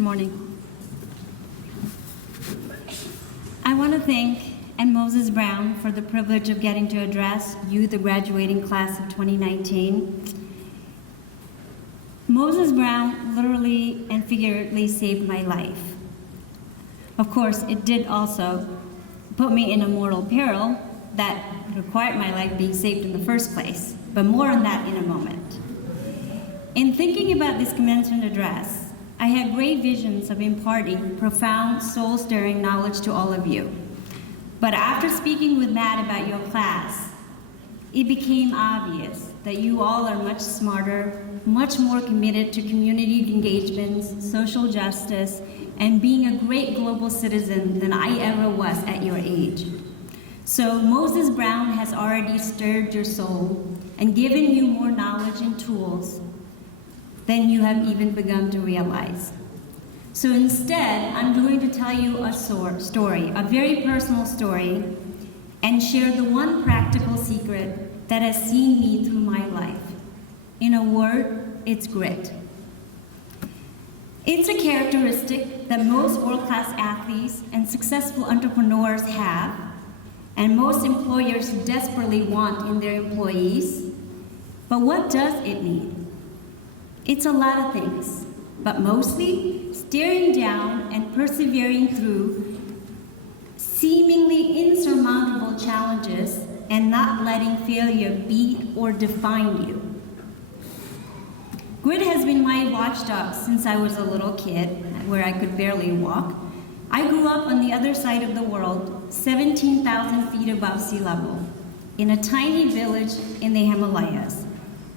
Good morning. I want to thank Moses Brown for the privilege of getting to address you, the graduating class of 2019. Moses Brown literally and figuratively saved my life. Of course, it did also put me in a mortal peril that required my life being saved in the first place, but more on that in a moment. In thinking about this commencement address, I had great visions of imparting profound, soul-stirring knowledge to all of you. But after speaking with Matt about your class, it became obvious that you all are much smarter, much more committed to community engagements, social justice, and being a great global citizen than I ever was at your age. So Moses Brown has already stirred your soul and given you more knowledge and tools than you have even begun to realize. So instead, I'm going to tell you a story, a very personal story, and share the one practical secret that has seen me through my life. In a word, it's grit. It's a characteristic that most world-class athletes and successful entrepreneurs have, and most employers desperately want in their employees. But what does it mean? It's a lot of things, but mostly staring down and persevering through seemingly insurmountable challenges and not letting failure beat or define you. Grit has been my watchdog since I was a little kid, where I could barely walk. I grew up on the other side of the world, 17,000 feet above sea level, in a tiny village in the Himalayas.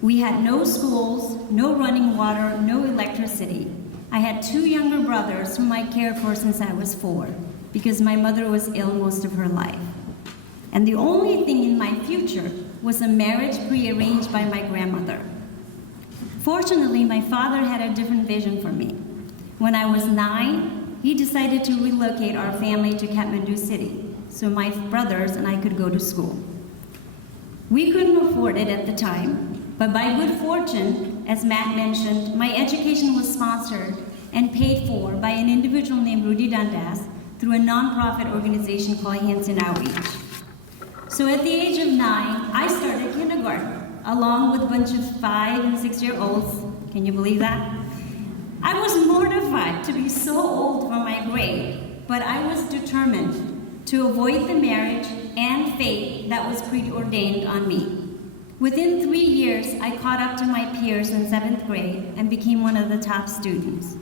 We had no schools, no running water, no electricity. I had 2 younger brothers whom I cared for since I was 4, because my mother was ill most of her life. And the only thing in my future was a marriage prearranged by my grandmother. Fortunately, my father had a different vision for me. When I was 9, he decided to relocate our family to Kathmandu City, so my brothers and I could go to school. We couldn't afford it at the time, but by good fortune, as Matt mentioned, my education was sponsored and paid for by an individual named Rudy Dundas through a nonprofit organization called Yangchen Lama. So at the age of 9, I started kindergarten, along with a bunch of 5 and 6-year-olds. Can you believe that? I was mortified to be so old for my grade, but I was determined to avoid the marriage and fate that was preordained on me. Within 3 years, I caught up to my peers in 7th grade and became one of the top students.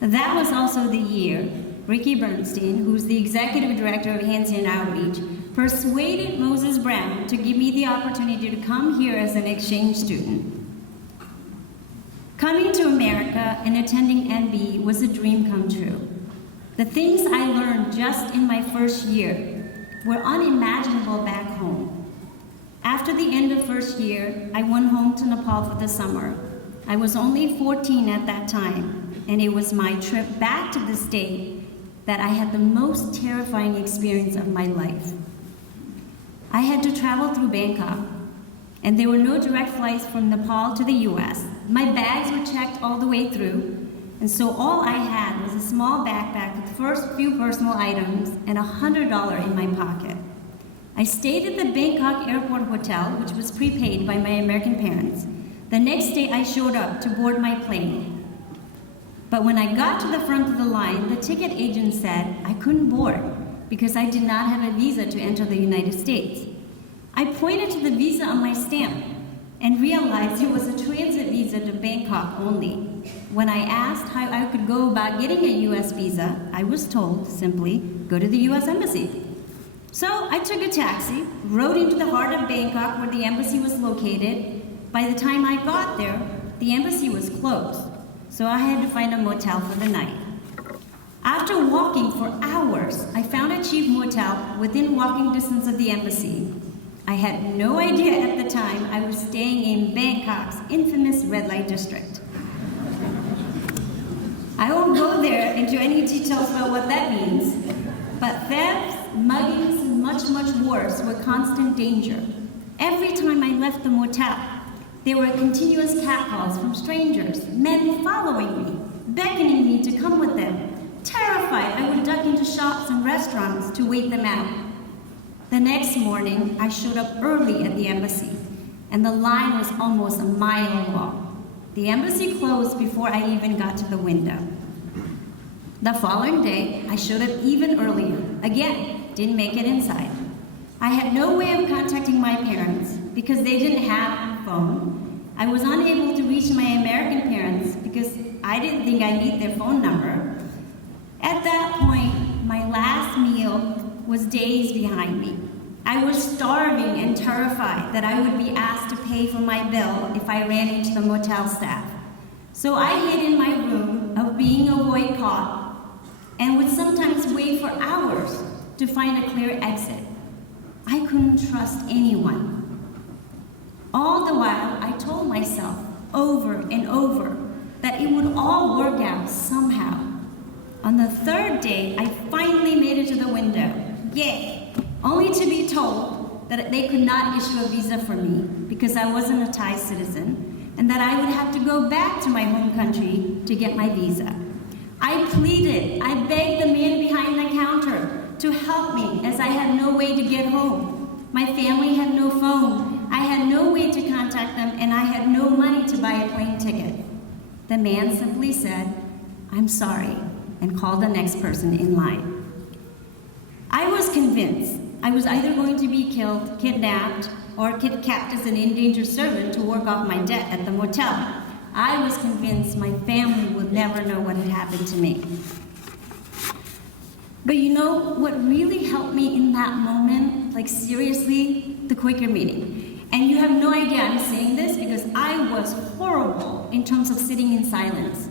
That was also the year Ricky Bernstein, who's the executive director of Hands-On Outreach, persuaded Moses Brown to give me the opportunity to come here as an exchange student. Coming to America and attending MB was a dream come true. The things I learned just in my first year were unimaginable back home. After the end of first year, I went home to Nepal for the summer. I was only 14 at that time, and it was my trip back to the state that I had the most terrifying experience of my life. I had to travel through Bangkok, and there were no direct flights from Nepal to the US. My bags were checked all the way through, and so all I had was a small backpack with the first few personal items and $100 in my pocket. I stayed at the Bangkok airport hotel, which was prepaid by my American parents. The next day I showed up to board my plane. But when I got to the front of the line, the ticket agent said I couldn't board because I did not have a visa to enter the United States. I pointed to the visa on my stamp and realized it was a transit visa to Bangkok only. When I asked how I could go about getting a US visa, I was told simply, go to the US Embassy. So I took a taxi, rode into the heart of Bangkok where the embassy was located. By the time I got there, the embassy was closed, so I had to find a motel for the night. After walking for hours, I found a cheap motel within walking distance of the embassy. I had no idea at the time I was staying in Bangkok's infamous red light district. I won't go there into any details about what that means, but thefts, muggings, and much, much worse were constant danger. Every time I left the motel, there were continuous catcalls from strangers, men following me, beckoning me to come with them. Terrified, I would duck into shops and restaurants to wait them out. The next morning, I showed up early at the embassy, and the line was almost a mile long. The embassy closed before I even got to the window. The following day, I showed up even earlier. Again, didn't make it inside. I had no way of contacting my parents because they didn't have a phone. I was unable to reach my American parents because I didn't think I need their phone number. At that point, my last meal was days behind me. I was starving and terrified that I would be asked to pay for my bill if I ran into the motel staff. So I hid in my room of being avoid caught and would sometimes wait for hours to find a clear exit. I couldn't trust anyone. All the while, I told myself over and over that it would all work out somehow. On the third day, I finally made it to the window. Yay! Only to be told that they could not issue a visa for me because I wasn't a Thai citizen and that I would have to go back to my home country to get my visa. I pleaded, I begged the man behind the counter to help me as I had no way to get home. My family had no phone, I had no way to contact them, and I had no money to buy a plane ticket. The man simply said, "I'm sorry," and called the next person in line. I was convinced I was either going to be killed, kidnapped, or kept as an indentured servant to work off my debt at the motel. I was convinced my family would never know what had happened to me. But you know what really helped me in that moment? Like seriously, the Quaker meeting. And you have no idea I'm saying this because I was horrible in terms of sitting in silence.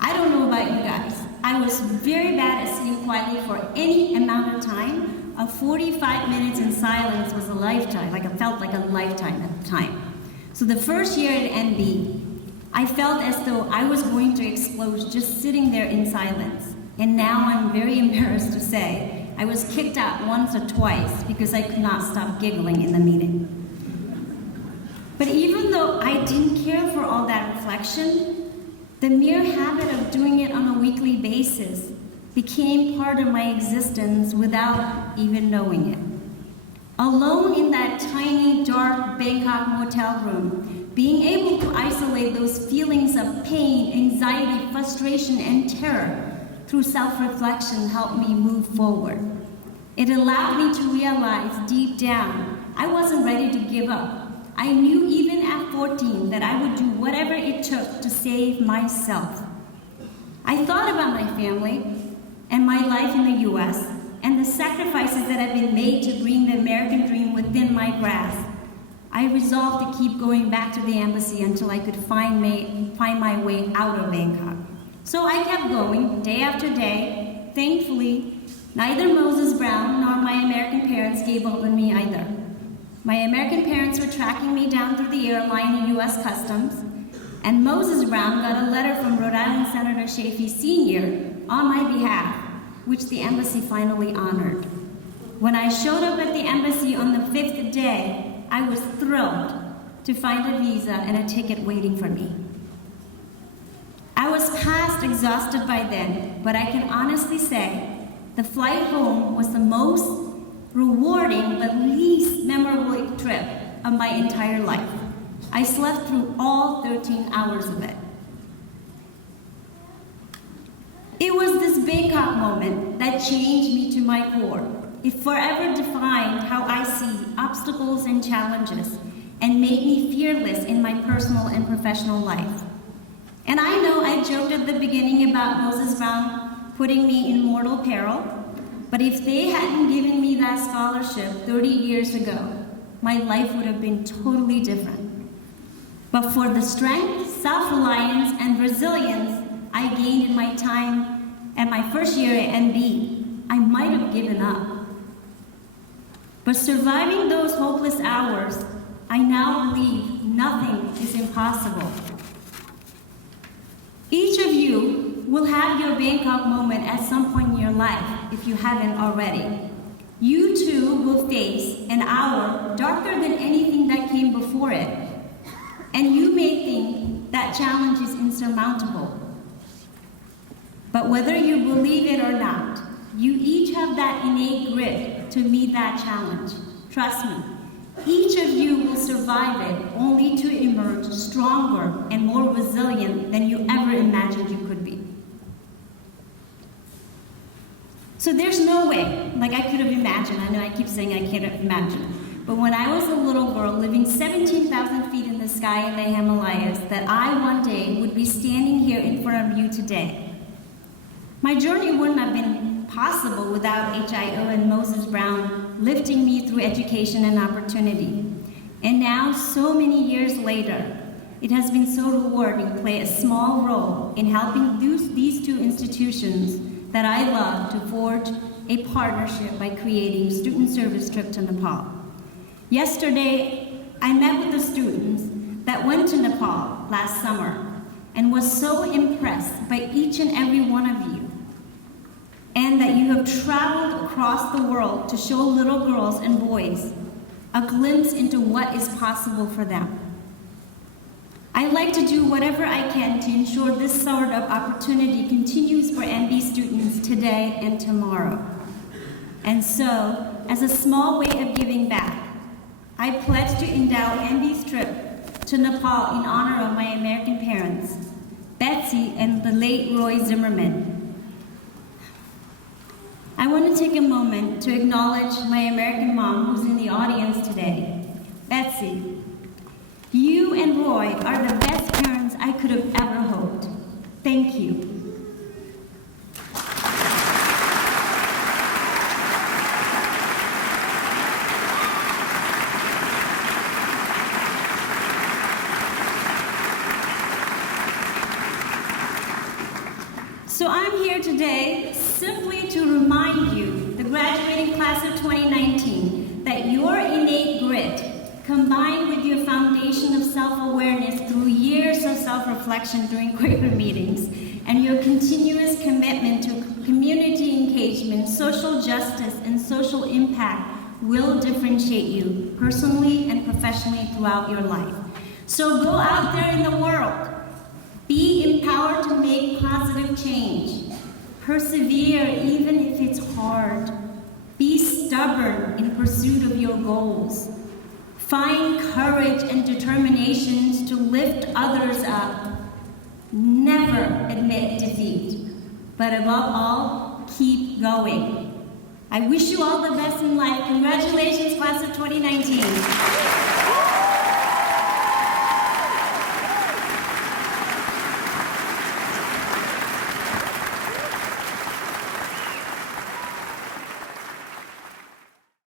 I don't know about you guys. I was very bad at sitting quietly for any amount of time. 45 minutes in silence was a lifetime, like it felt like a lifetime at the time. So the first year at NB, I felt as though I was going to explode just sitting there in silence. And now I'm very embarrassed to say I was kicked out once or twice because I could not stop giggling in the meeting. But even though I didn't care for all that reflection, the mere habit of doing it on a weekly basis became part of my existence without even knowing it. Alone in that tiny, dark Bangkok motel room, being able to isolate those feelings of pain, anxiety, frustration, and terror through self-reflection helped me move forward. It allowed me to realize deep down I wasn't ready to give up. I knew even at 14 that I would do whatever it took to save myself. I thought about my family and my life in the US and the sacrifices that have been made to bring the American dream within my grasp. I resolved to keep going back to the embassy until I could find my way out of Bangkok. So I kept going day after day. Thankfully, neither Moses Brown nor my American parents gave up on me either. My American parents were tracking me down through the airline in US Customs, and Moses Brown got a letter from Rhode Island Senator Chafee Sr. on my behalf, which the embassy finally honored. When I showed up at the embassy on the 5th day, I was thrilled to find a visa and a ticket waiting for me. I was past exhausted by then, but I can honestly say the flight home was the most rewarding but least memorable trip of my entire life. I slept through all 13 hours of it. It was this Bangkok moment that changed me to my core. It forever defined how I see obstacles and challenges and made me fearless in my personal and professional life. And I know I joked at the beginning about Moses Brown putting me in mortal peril, but if they hadn't given me that scholarship 30 years ago, my life would have been totally different. But for the strength, self-reliance, and resilience I gained in my time at my first year at NB, I might have given up. But surviving those hopeless hours, I now believe nothing is impossible. Each of you will have your Bangkok moment at some point in your life, if you haven't already. You too will face an hour darker than anything that came before it. And you may think that challenge is insurmountable. But whether you believe it or not, you each have that innate grit to meet that challenge. Trust me, each of you will survive it only to emerge stronger and more resilient than you ever imagined you could be. So there's no way, like I could have imagined, I know I keep saying I can't imagine, but when I was a little girl living 17,000 feet in the sky in the Himalayas, that I one day would be standing here in front of you today. My journey wouldn't have been possible without HIO and Moses Brown lifting me through education and opportunity. And now, so many years later, it has been so rewarding to play a small role in helping these two institutions that I love to forge a partnership by creating student service trip to Nepal. Yesterday, I met with the students that went to Nepal last summer and was so impressed by each and every one of you, and that you have traveled across the world to show little girls and boys a glimpse into what is possible for them. I'd like to do whatever I can to ensure this sort of opportunity continues for NB students today and tomorrow. And so, as a small way of giving back, I pledge to endow NB's trip to Nepal in honor of my American parents, Betsy and the late Roy Zimmerman. I want to take a moment to acknowledge my American mom who's in the audience today. Betsy, you and Roy are the best parents I could have ever hoped. Thank you. So I'm here today simply to remind you, the graduating class of 2019, that your innate grit, combined with your foundation of self-awareness through years of self-reflection during Quaker meetings, and your continuous commitment to community engagement, social justice, and social impact will differentiate you personally and professionally throughout your life. So go out there in the world. Be empowered to make positive change. Persevere even if it's hard. Be stubborn in pursuit of your goals. Find courage and determination to lift others up. Never admit defeat. But above all, keep going. I wish you all the best in life. Congratulations, class of 2019.